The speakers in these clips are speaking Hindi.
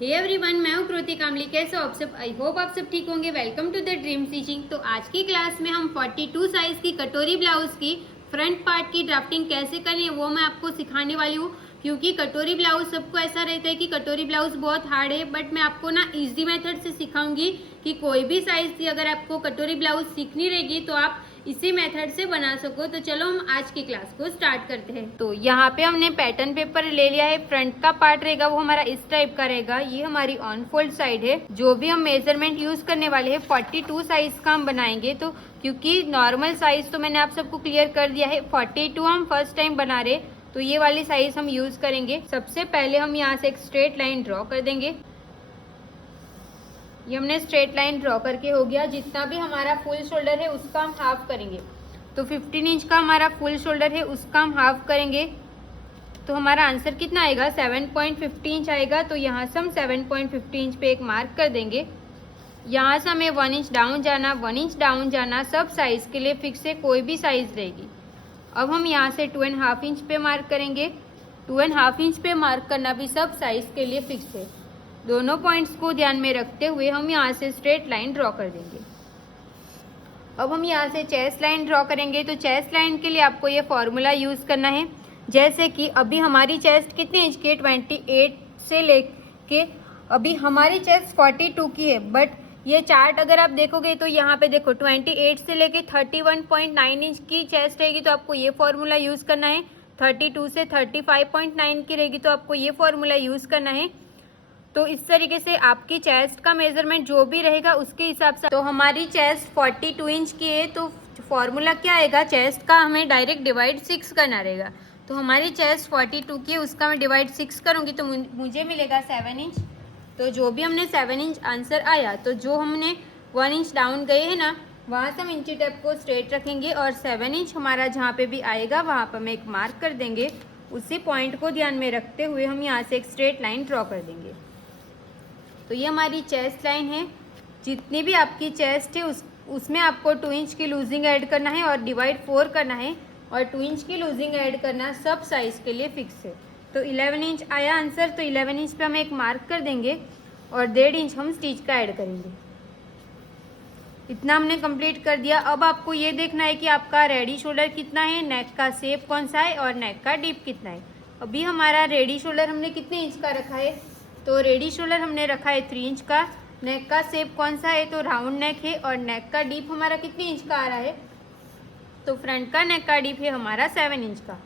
हे एवरीवन, मैं हूँ कृति कामली। कैसे हो आप सब? आई होप आप सब ठीक होंगे। Welcome to the Dream Stitching. तो आज की क्लास में हम 42 साइज की कटोरी ब्लाउज की फ्रंट पार्ट की ड्राफ्टिंग कैसे करनी है वो मैं आपको सिखाने वाली हूँ। क्योंकि कटोरी ब्लाउज सबको ऐसा रहता है कि कटोरी ब्लाउज बहुत हार्ड है, बट मैं आपको ना इजी मेथड से सिखाऊंगी कि कोई भी साइज की अगर आपको कटोरी ब्लाउज सीखनी रहेगी तो आप इसी मेथड से बना सको। तो चलो हम आज की क्लास को स्टार्ट करते हैं। तो यहाँ पे हमने पैटर्न पेपर ले लिया है। फ्रंट का पार्ट रहेगा वो हमारा इस टाइप का रहेगा। ये हमारी ऑन फोल्ड साइड है। जो भी हम मेजरमेंट यूज करने वाले हैं 42 साइज का हम बनाएंगे। तो क्योंकि नॉर्मल साइज तो मैंने आप सबको क्लियर कर दिया है, 42 हम फर्स्ट टाइम बना रहे, तो ये वाली साइज हम यूज करेंगे। सबसे पहले हम यहाँ से एक स्ट्रेट लाइन ड्रॉ कर देंगे। ये हमने स्ट्रेट लाइन ड्रॉ करके हो गया। जितना भी हमारा फुल शोल्डर है उसका हम हाफ करेंगे। तो 15 इंच का हमारा फुल शोल्डर है, उसका हम हाफ करेंगे। तो हमारा आंसर कितना आएगा? 7.50 इंच आएगा। तो यहाँ से हम 7.50 इंच पे एक मार्क कर देंगे। यहाँ से हमें 1 इंच डाउन जाना, 1 इंच डाउन जाना, सब साइज के लिए फिक्स है, कोई भी साइज रहेगी। अब हम यहाँ से 2.5 इंच पे मार्क करेंगे। 2.5 इंच पे मार्क करना भी सब साइज के लिए फिक्स है। दोनों पॉइंट्स को ध्यान में रखते हुए हम यहाँ से स्ट्रेट लाइन ड्रॉ कर देंगे। अब हम यहाँ से चेस्ट लाइन ड्रॉ करेंगे। तो चेस्ट लाइन के लिए आपको ये फॉर्मूला यूज़ करना है। जैसे कि अभी हमारी चेस्ट कितने इंच की है? 28 से लेके अभी हमारी चेस्ट 42 की है। बट ये चार्ट अगर आप देखोगे तो यहाँ पे देखो 28 से लेके 31.9 इंच की चेस्ट रहेगी तो आपको ये फॉर्मूला यूज़ करना है। 32 से 35.9 की रहेगी तो आपको ये फॉर्मूला यूज़ करना है। तो इस तरीके से आपकी चेस्ट का मेजरमेंट जो भी रहेगा उसके हिसाब से। तो हमारी चेस्ट 42 इंच की है तो फॉर्मूला क्या आएगा? चेस्ट का हमें डायरेक्ट डिवाइड 6 करना रहेगा। तो हमारी चेस्ट 42 की है, उसका मैं डिवाइड 6 करूँगी तो मुझे मिलेगा 7 इंच। तो जो भी हमने 7 इंच आंसर आया, तो जो हमने 1 इंच डाउन गए हैं ना, वहाँ से हम इंची टेप को स्ट्रेट रखेंगे और 7 इंच हमारा जहाँ पे भी आएगा वहाँ पर हम एक मार्क कर देंगे। उसी पॉइंट को ध्यान में रखते हुए हम यहाँ से एक स्ट्रेट लाइन ड्रॉ कर देंगे। तो ये हमारी चेस्ट लाइन है। जितनी भी आपकी चेस्ट है उसमें आपको 2 इंच की लूजिंग ऐड करना है और डिवाइड 4 करना है और 2 इंच की लूजिंग ऐड करना सब साइज़ के लिए फिक्स है। तो 11 इंच आया आंसर। तो 11 इंच पे हम एक मार्क कर देंगे और 1.5 इंच हम स्टिच का ऐड करेंगे। इतना हमने कंप्लीट कर दिया। अब आपको ये देखना है कि आपका रेडी शोल्डर कितना है, नेक का शेप कौन सा है और नेक का डीप कितना है। अभी हमारा रेडी शोल्डर हमने कितने इंच का रखा है? तो रेडी शोल्डर हमने रखा है 3 इंच का। नेक का शेप कौन सा है? तो राउंड नेक है। और नेक का डीप हमारा कितने इंच का आ रहा है? तो फ्रंट का नेक का डीप है हमारा 7 इंच का।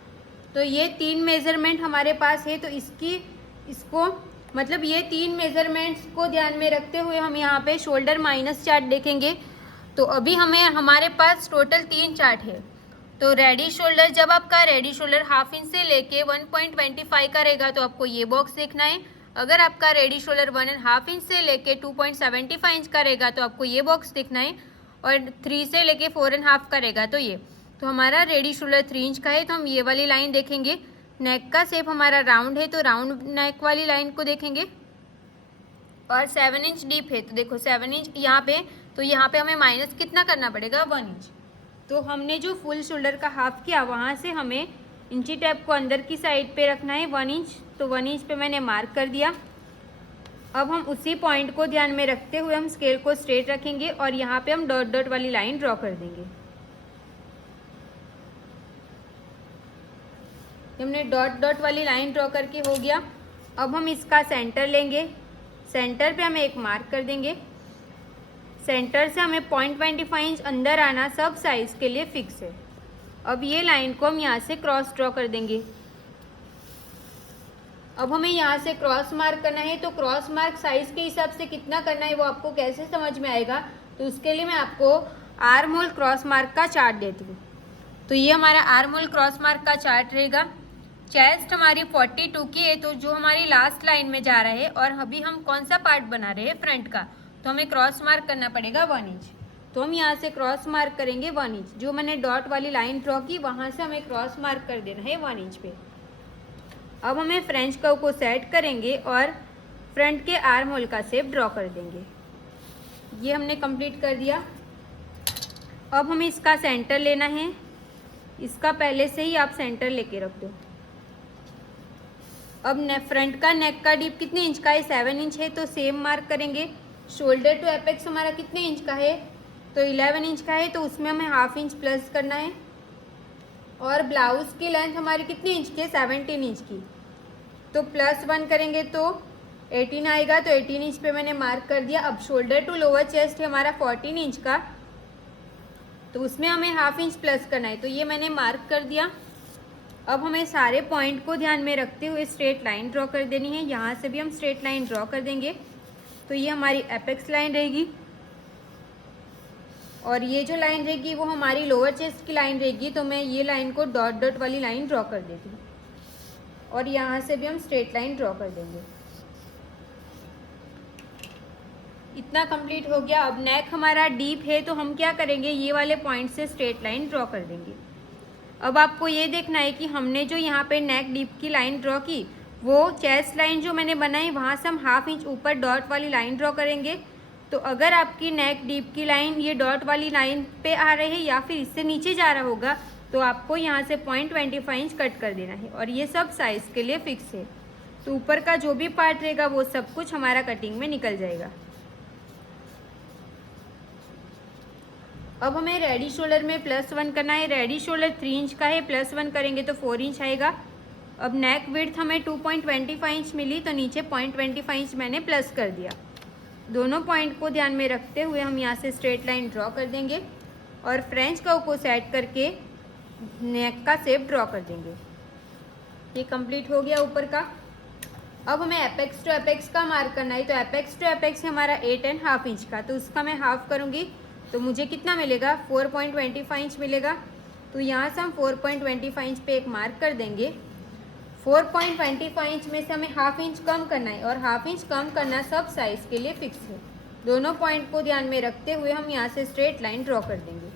तो ये 3 मेजरमेंट हमारे पास है। तो इसको मतलब ये 3 मेजरमेंट्स को ध्यान में रखते हुए हम यहाँ पे शोल्डर माइनस चार्ट देखेंगे। तो अभी हमारे पास टोटल 3 चार्ट है। तो रेडी शोल्डर, जब आपका रेडी शोल्डर हाफ इंच से लेके 1.25 का रहेगा तो आपको ये बॉक्स देखना है। अगर आपका रेडी शोल्डर 1.5 इंच से लेके 2.75 इंच का रहेगा तो आपको ये बॉक्स देखना है। और 3 से लेके 4.5 का रहेगा तो ये। तो हमारा रेडी शोल्डर 3 इंच का है तो हम ये वाली लाइन देखेंगे। नेक का शेप हमारा राउंड है तो राउंड नेक वाली लाइन को देखेंगे। और 7 इंच डीप है तो देखो 7 इंच यहाँ पे। तो यहाँ पे हमें माइनस कितना करना पड़ेगा? 1 इंच। तो हमने जो फुल शोल्डर का हाफ किया वहाँ से हमें इंची टैप को अंदर की साइड पे रखना है 1 इंच। तो 1 इंच पे मैंने मार्क कर दिया। अब हम उसी पॉइंट को ध्यान में रखते हुए हम स्केल को स्ट्रेट रखेंगे और यहाँ पे हम डॉट डॉट वाली लाइन ड्रॉ कर देंगे। हमने डॉट डॉट वाली लाइन ड्रॉ करके हो गया। अब हम इसका सेंटर लेंगे। सेंटर पे हमें एक मार्क कर देंगे। सेंटर से हमें 0.25 इंच अंदर आना सब साइज के लिए फिक्स है। अब ये लाइन को हम यहाँ से क्रॉस ड्रॉ कर देंगे। अब हमें यहाँ से क्रॉस मार्क करना है। तो क्रॉस मार्क साइज के हिसाब से कितना करना है वो आपको कैसे समझ में आएगा? तो उसके लिए मैं आपको आर्म होल क्रॉस मार्क का चार्ट देती हूँ। तो ये हमारा आर्म होल क्रॉस मार्क का चार्ट रहेगा। चेस्ट हमारी 42 की है तो जो हमारी लास्ट लाइन में जा रहा है और अभी हम कौन सा पार्ट बना रहे हैं? फ्रंट का। तो हमें क्रॉस मार्क करना पड़ेगा 1 इंच। तो हम यहाँ से क्रॉस मार्क करेंगे 1 इंच। जो मैंने डॉट वाली लाइन ड्रॉ की वहाँ से हमें क्रॉस मार्क कर देना है 1 इंच पे। अब हमें फ्रेंच कर्व को सेट करेंगे और फ्रंट के आर्म होल का शेप ड्रॉ कर देंगे। ये हमने कंप्लीट कर दिया। अब हमें इसका सेंटर लेना है। इसका पहले से ही आप सेंटर लेके रख दो। अब फ्रंट का नेक का डीप कितने इंच का है, 7 इंच है, तो सेम मार्क करेंगे। शोल्डर टू एपेक्स हमारा कितने इंच का है, तो 11 इंच का है, तो उसमें हमें हाफ इंच प्लस करना है। और ब्लाउज की लेंथ हमारी कितने इंच की है, 17 इंच की, तो +1 करेंगे तो 18 आएगा, तो 18 इंच पे मैंने मार्क कर दिया। अब शोल्डर टू लोअर चेस्ट है हमारा 14 इंच का, तो उसमें हमें हाफ इंच प्लस करना है, तो ये मैंने मार्क कर दिया। अब हमें सारे पॉइंट को ध्यान में रखते हुए स्ट्रेट लाइन ड्रॉ कर देनी है। यहाँ से भी हम स्ट्रेट लाइन ड्रॉ कर देंगे, तो ये हमारी एपेक्स लाइन रहेगी, और ये जो लाइन रहेगी वो हमारी लोअर चेस्ट की लाइन रहेगी। तो मैं ये लाइन को डॉट डॉट वाली लाइन ड्रॉ कर देती हूँ, और यहाँ से भी हम स्ट्रेट लाइन ड्रॉ कर देंगे। इतना कंप्लीट हो गया। अब नेक हमारा डीप है, तो हम क्या करेंगे, ये वाले पॉइंट से स्ट्रेट लाइन ड्रॉ कर देंगे। अब आपको ये देखना है कि हमने जो यहाँ पे नेक डीप की लाइन ड्रॉ की, वो चेस्ट लाइन जो मैंने बनाई वहाँ से हम हाफ इंच ऊपर डॉट वाली लाइन ड्रॉ करेंगे। तो अगर आपकी नेक डीप की लाइन ये डॉट वाली लाइन पे आ रही है या फिर इससे नीचे जा रहा होगा, तो आपको यहाँ से 0.25 इंच कट कर देना है, और ये सब साइज़ के लिए फिक्स है। तो ऊपर का जो भी पार्ट रहेगा वो सब कुछ हमारा कटिंग में निकल जाएगा। अब हमें रेडी शोल्डर में +1 करना है। रेडी शोल्डर 3 इंच का है, +1 करेंगे तो 4 इंच आएगा। अब नेक विड्थ हमें 2.25 इंच मिली, तो नीचे 0.25 इंच मैंने प्लस कर दिया। दोनों पॉइंट को ध्यान में रखते हुए हम यहाँ से स्ट्रेट लाइन ड्रॉ कर देंगे, और फ्रेंच कर्व को सेट करके नेक का शेप ड्रॉ कर देंगे। ये कंप्लीट हो गया ऊपर का। अब हमें एपेक्स टू एपेक्स का मार्क करना है। तो एपेक्स टू एपेक्स है हमारा 8.5 इंच का, तो उसका मैं हाफ करूँगी, तो मुझे कितना मिलेगा, 4.25 इंच मिलेगा। तो यहाँ से हम 4.25 इंच पे एक मार्क कर देंगे। 4.25 इंच में से हमें हाफ इंच कम करना है, और हाफ इंच कम करना सब साइज़ के लिए फिक्स है। दोनों पॉइंट को ध्यान में रखते हुए हम यहाँ से स्ट्रेट लाइन ड्रॉ कर देंगे।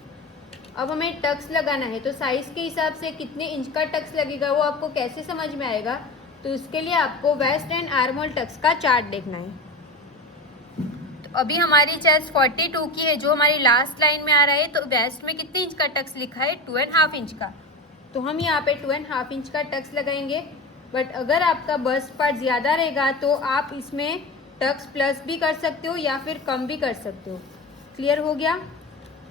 अब हमें टक्स लगाना है, तो साइज़ के हिसाब से कितने इंच का टक्स लगेगा वो आपको कैसे समझ में आएगा, तो उसके लिए आपको waist and arm hole tucks का चार्ट देखना है। अभी हमारी चेस्ट 42 की है, जो हमारी लास्ट लाइन में आ रहा है, तो वेस्ट में कितने इंच का टक्स लिखा है, 2.5 इंच का, तो हम यहाँ पे 2.5 इंच का टक्स लगाएंगे। बट अगर आपका बस्ट पार्ट ज़्यादा रहेगा तो आप इसमें टक्स प्लस भी कर सकते हो या फिर कम भी कर सकते हो। क्लियर हो गया।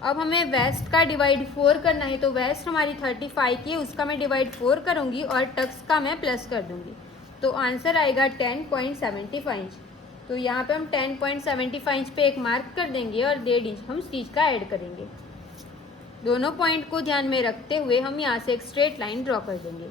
अब हमें वेस्ट का डिवाइड 4 करना है, तो वेस्ट हमारी 35 की है, उसका मैं डिवाइड 4 करूँगी और टक्स का मैं प्लस कर दूँगी, तो आंसर आएगा 10.75 इंच। तो यहाँ पे हम 10.75 इंच पे एक मार्क कर देंगे, और 1.5 इंच हम स्टिच का ऐड करेंगे। दोनों पॉइंट को ध्यान में रखते हुए हम यहाँ से एक स्ट्रेट लाइन ड्रॉ कर देंगे।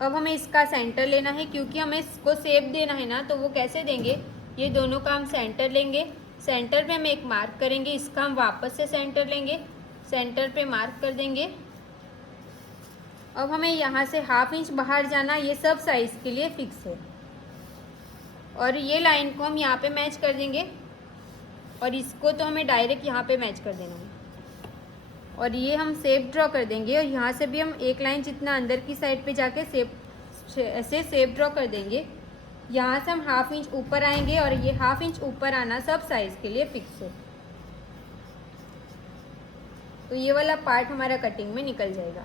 अब हमें इसका सेंटर लेना है, क्योंकि हमें इसको शेप देना है ना, तो वो कैसे देंगे, ये दोनों का हम सेंटर लेंगे। सेंटर पे हम एक मार्क करेंगे, इसका हम वापस से सेंटर लेंगे, सेंटर पे मार्क कर देंगे। अब हमें यहाँ से हाफ इंच बाहर जाना, ये सब साइज़ के लिए फिक्स है, और ये लाइन को हम यहाँ पे मैच कर देंगे, और इसको तो हमें डायरेक्ट यहाँ पे मैच कर देना है, और ये हम शेप ड्रॉ कर देंगे। और यहाँ से भी हम एक लाइन जितना अंदर की साइड पे जाके ऐसे शेप ड्रॉ कर देंगे। यहाँ से हम हाफ इंच ऊपर आएंगे, और ये हाफ इंच ऊपर आना सब साइज़ के लिए फिक्स है। तो ये वाला पार्ट हमारा कटिंग में निकल जाएगा।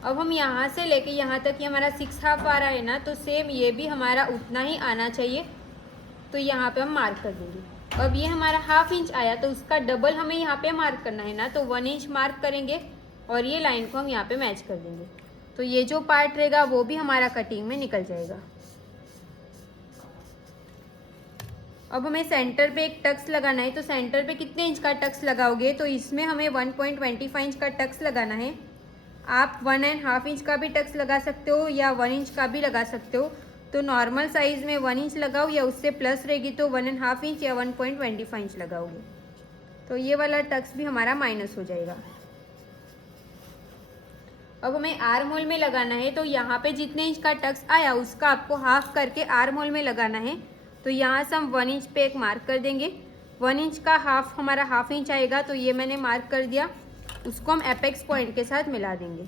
अब हम यहाँ से लेके यहाँ तक ये हमारा 6.5 आ रहा है ना, तो सेम ये भी हमारा उतना ही आना चाहिए, तो यहाँ पे हम मार्क कर देंगे। अब ये हमारा हाफ इंच आया, तो उसका डबल हमें यहाँ पे मार्क करना है ना, तो 1 इंच मार्क करेंगे, और ये लाइन को हम यहाँ पे मैच कर देंगे। तो ये जो पार्ट रहेगा वो भी हमारा कटिंग में निकल जाएगा। अब हमें सेंटर पे एक टक्स लगाना है, तो सेंटर पे कितने इंच का टक्स लगाओगे, तो इसमें हमें 1.25 इंच का टक्स लगाना है। आप 1.5 इंच का भी टक्स लगा सकते हो, या 1 इंच का भी लगा सकते हो। तो नॉर्मल साइज़ में 1 इंच लगाओ, या उससे प्लस रहेगी तो 1.5 इंच या 1.25 इंच लगाओगे, तो ये वाला टक्स भी हमारा माइनस हो जाएगा। अब हमें आर्म होल में लगाना है, तो यहाँ पे जितने इंच का टक्स आया उसका आपको हाफ करके आर्म होल में लगाना है। तो यहाँ से हम 1 इंच पे एक मार्क कर देंगे। 1 इंच का हाफ हमारा हाफ इंच आएगा, तो ये मैंने मार्क कर दिया, उसको हम एपेक्स पॉइंट के साथ मिला देंगे।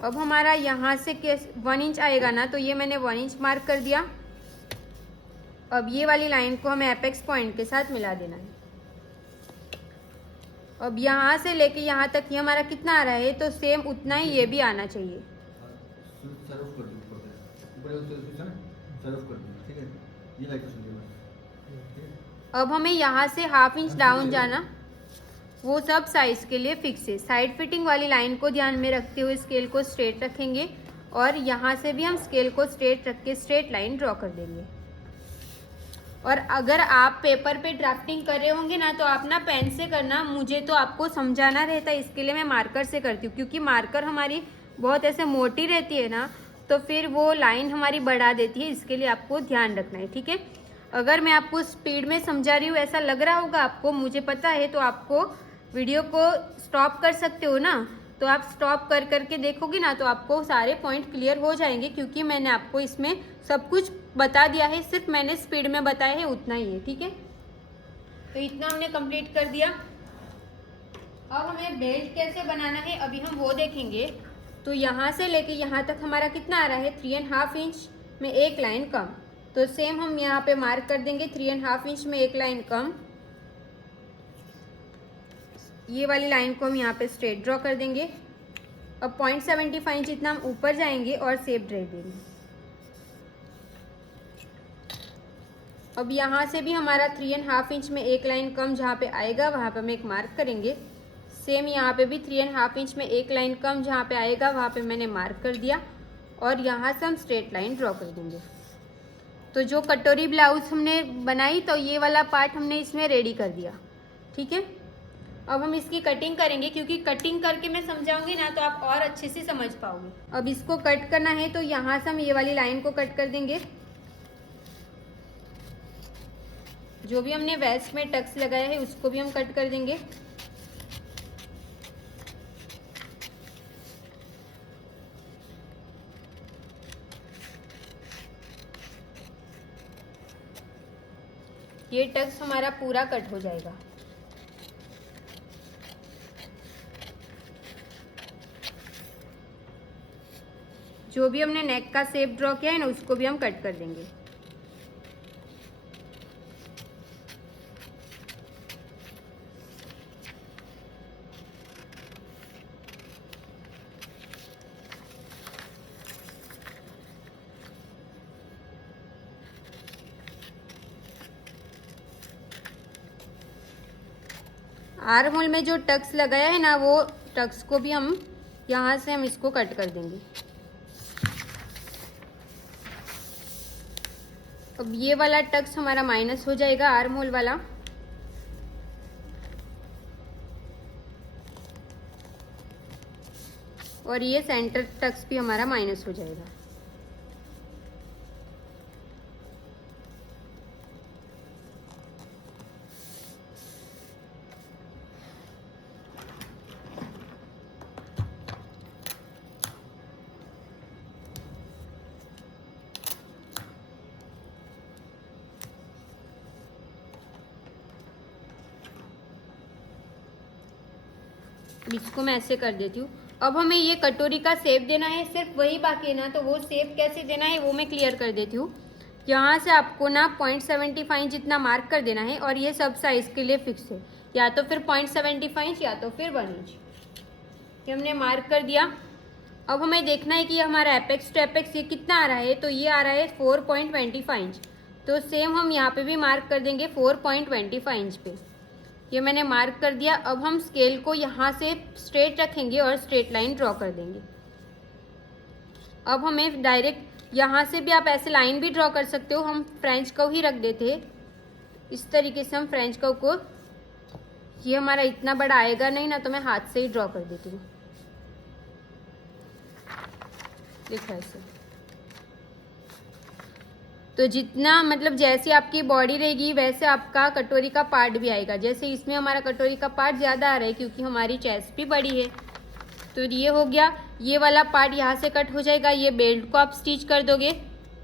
अब हमारा यहाँ से 1 इंच आएगा ना, तो ये मैंने 1 इंच मार्क कर दिया। अब ये वाली लाइन को हमें एपेक्स पॉइंट के साथ मिला देना है। अब यहाँ से लेके यहाँ तक ये हमारा कितना आ रहा है, तो सेम उतना ही ये भी आना चाहिए। सर्व कर दो ऊपर से ना, सर्व कर दो, ठीक है, ये लाइट सुनिए बस। अब हमें यहाँ से हाफ इंच डाउन जाना, वो सब साइज के लिए फिक्स है। साइड फिटिंग वाली लाइन को ध्यान में रखते हुए स्केल को स्ट्रेट रखेंगे और यहाँ से भी हम स्केल को स्ट्रेट रख के स्ट्रेट लाइन ड्रॉ कर देंगे। और अगर आप पेपर पे ड्राफ्टिंग कर रहे होंगे ना, तो आप ना पेन से करना, मुझे तो आपको समझाना रहता है, इसके लिए मैं मार्कर से करती हूँ, क्योंकि मार्कर हमारी बहुत ऐसे मोटी रहती है ना, तो फिर वो लाइन हमारी बढ़ा देती है, इसके लिए आपको ध्यान रखना है, ठीक है। अगर मैं आपको स्पीड में समझा रही हूँ, ऐसा लग रहा होगा आपको, मुझे पता है, तो आपको वीडियो को स्टॉप कर सकते हो ना, तो आप स्टॉप कर करके देखोगे ना, तो आपको सारे पॉइंट क्लियर हो जाएंगे, क्योंकि मैंने आपको इसमें सब कुछ बता दिया है, सिर्फ मैंने स्पीड में बताया है उतना ही है, ठीक है। तो इतना हमने कंप्लीट कर दिया। अब हमें बेल्ट कैसे बनाना है अभी हम वो देखेंगे। तो यहाँ से लेके यहाँ तक हमारा कितना आ रहा है, 3.5 इंच में एक लाइन कम, तो सेम हम यहाँ पे मार्क कर देंगे 3.5 इंच में एक लाइन कम। ये वाली लाइन को हम यहाँ पे स्ट्रेट ड्रॉ कर देंगे। अब 0.75 इंच जितना हम ऊपर जाएंगे और शेप दे देंगे। अब यहाँ से भी हमारा 3.5 इंच में एक लाइन कम जहाँ पे आएगा वहाँ पे हम एक मार्क करेंगे। सेम यहाँ पे भी 3.5 इंच में एक लाइन कम जहाँ पे आएगा वहाँ पे मैंने मार्क कर दिया और यहाँ से हम स्ट्रेट लाइन ड्रॉ कर देंगे। तो जो कटोरी ब्लाउज हमने बनाई, तो ये वाला पार्ट हमने इसमें रेडी कर दिया, ठीक है। अब हम इसकी कटिंग करेंगे, क्योंकि कटिंग करके मैं समझाऊंगी ना, तो आप और अच्छे से समझ पाओगे। अब इसको कट करना है, तो यहाँ से हम ये वाली लाइन को कट कर देंगे। जो भी हमने वेस्ट में टक्स लगाया है उसको भी हम कट कर देंगे। ये टक्स हमारा पूरा कट हो जाएगा। जो भी हमने नेक का शेप ड्रॉ किया है ना, उसको भी हम कट कर देंगे। आर्म होल में जो टक्स लगाया है ना, वो टक्स को भी हम यहाँ से हम इसको कट कर देंगे। अब ये वाला टक्स हमारा माइनस हो जाएगा, आर्म होल वाला। और ये सेंटर टक्स भी हमारा माइनस हो जाएगा। इसको मैं ऐसे कर देती हूँ। अब हमें ये कटोरी का शेप देना है, सिर्फ वही बाकी है ना, तो वो शेप कैसे देना है वो मैं क्लियर कर देती हूँ। यहाँ से आपको ना 0.75 जितना मार्क कर देना है, और ये सब साइज के लिए फिक्स है, या तो फिर 0.75 इंच या तो फिर 1 इंच। ये हमने मार्क कर दिया। अब हमें देखना है कि हमारा एपेक्स टू एपेक्स ये कितना आ रहा है, तो ये आ रहा है 4.25 इंच। तो सेम हम यहाँ पे भी मार्क कर देंगे 4.25 इंच पे। ये मैंने मार्क कर दिया। अब हम स्केल को यहाँ से स्ट्रेट रखेंगे और स्ट्रेट लाइन ड्रॉ कर देंगे। अब हमें डायरेक्ट यहाँ से भी आप ऐसे लाइन भी ड्रॉ कर सकते हो, हम फ्रेंच कर्व ही रख देते हैं। इस तरीके से हम फ्रेंच कर्व को, ये हमारा इतना बड़ा आएगा नहीं ना, तो मैं हाथ से ही ड्रॉ कर देती हूँ। देखो ऐसे। तो जितना मतलब जैसी आपकी बॉडी रहेगी वैसे आपका कटोरी का पार्ट भी आएगा। जैसे इसमें हमारा कटोरी का पार्ट ज़्यादा आ रहा है क्योंकि हमारी चेस्ट भी बड़ी है। तो ये हो गया, ये वाला पार्ट यहाँ से कट हो जाएगा। ये बेल्ट को आप स्टिच कर दोगे,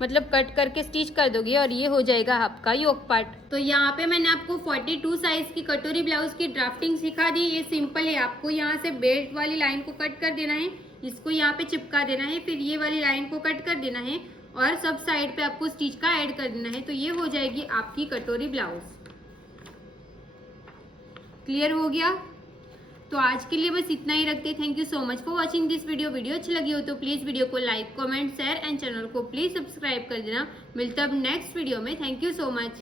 मतलब कट करके स्टिच कर दोगे, और ये हो जाएगा आपका योक पार्ट। तो यहाँ पे मैंने आपको 42 साइज की कटोरी ब्लाउज की ड्राफ्टिंग सिखा दी। ये सिंपल है, आपको यहाँ से बेल्ट वाली लाइन को कट कर देना है, इसको यहाँ पे चिपका देना है, फिर ये वाली लाइन को कट कर देना है और सब साइड पे आपको स्टिच का ऐड कर देना है। तो ये हो जाएगी आपकी कटोरी ब्लाउज। क्लियर हो गया? तो आज के लिए बस इतना ही रखते हैं। Thank you so much for watching this video अच्छी लगी हो तो प्लीज वीडियो को like comment share and channel को प्लीज सब्सक्राइब कर देना। मिलते हैं अब नेक्स्ट वीडियो में। Thank you so much.